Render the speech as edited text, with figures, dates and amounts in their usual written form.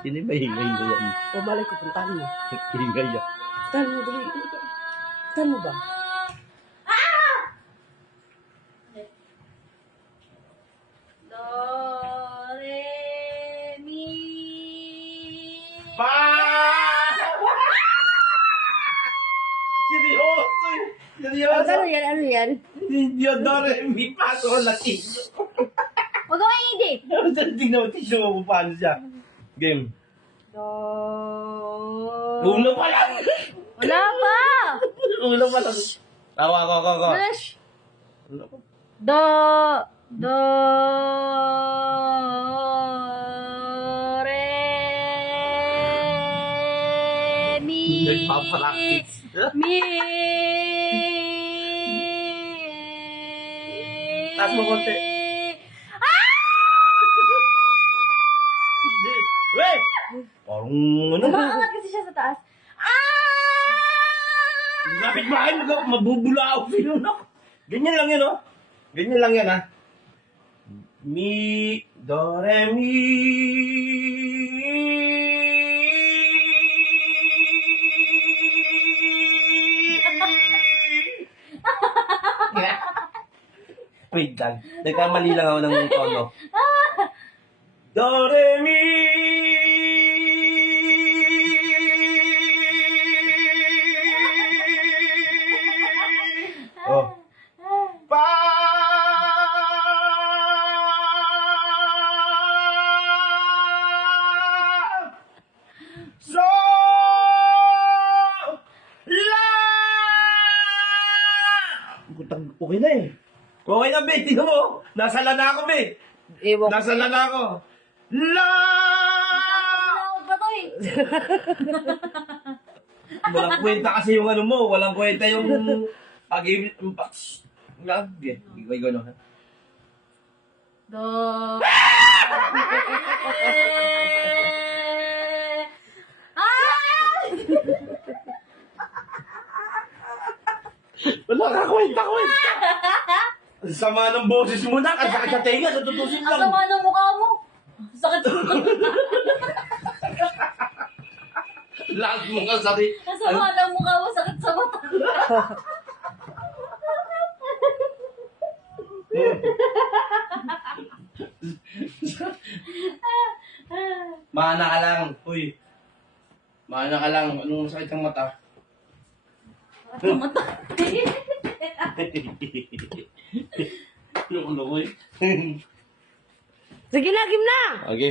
Sino ba hingay na yan? O malay ko, puntahan mo. Hingay yan. Puntahan mo, dali. Puntahan mo ba? Do, re, mi. Pa! Seryoso eh. Seryoso. Ano yan? Ano yan? Diodore, mi paso na tissue. Huwag ka maingit. Tingnan mo tissue mo kung paano siya. Game. Do. Ulo pa lang. Wala pa. Ulo pa lang. Tawa ko. Flash. Ulo pa. Do, do, re, mi. Nagpapractice. Mi. Taas mo konti. Hindi. Weh! Parang ano? Umaangat kasi siya sa taas. Lapit bahay mo, mabubula ako sa'yo, no? Ganyan lang yan, oh. Ganyan lang yan, ha? Mi, do, re, mi. Wait lang. Nagkamali lang ako ng tono. Do, re, mi. Oh. Pa. So. La. Butang okay na eh. Okay na, be. Tingnan mo. Nasa lana ako, be. Ewan ko. Nasa lana ako. La. Tawag pa to eh. Walang kwenta kasi yung ano mo. Walang kwenta yung pag-ibig. Ikaw no. Do. Wala ka kwenta. Ang sama ng boses mo na. Ang sakit sa tenga. Sa tutusin Ang lang. sama ng mukha mo. Sakit sa mukha. Lahat mo ka sabi. Ang sama ng mukha mo. Sakit sa mata. Mana ka lang. Uy. Mana ka lang. Anong sakit ng mata? Sakit sa mata. Loko-loko eh. Sige na, game na! Okay.